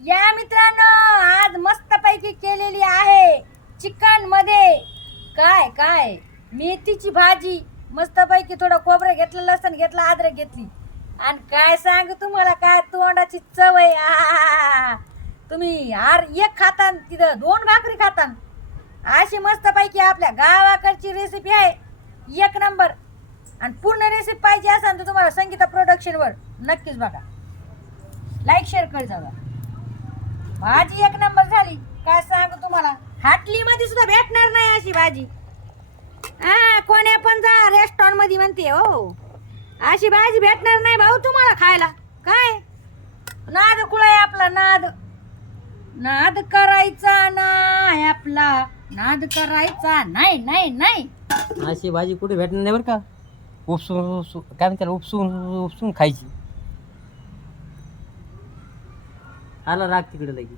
या मित्रांनो आज मस्तपैकी केलेली आहे चिकनमध्ये. काय काय? मेथीची भाजी. मस्तपैकी थोडं खोबरं घेतलं लसण घेतलं अद्रक घेतली. आणि काय सांग तुम्हाला काय तोंडाची चव आहे? आहाहाहा. तुम्ही हार एक खातान तिथं दोन भाकरी खातान अशी मस्तपैकी आपल्या गावाकडची रेसिपी आहे. एक नंबर. आणि पूर्ण रेसिपी पाहिजे असेल तर तुम्हाला संगीता प्रोडक्शनवर नक्कीच बघा. लाईक शेअर कर जावा. भाजी एक नंबर झाली. काय सांगू तुम्हाला? हाटली मध्ये सुद्धा भेटणार नाही अशी भाजी. हा कोण्या पण जा रेस्टॉरंटमध्ये म्हणते हो. अशी भाजी भेटणार नाही भाऊ तुम्हाला खायला. काय? नाद कुळाय आपला नाद. नाद करायचा नाही आपला. नाद करायचा नाही नाही नाही. अशी भाजी कुठे भेटणार नाही बरं का? उपसून उपसून काय म्हणतात उपसून उपसून खायची. आला राग तिकडे लगी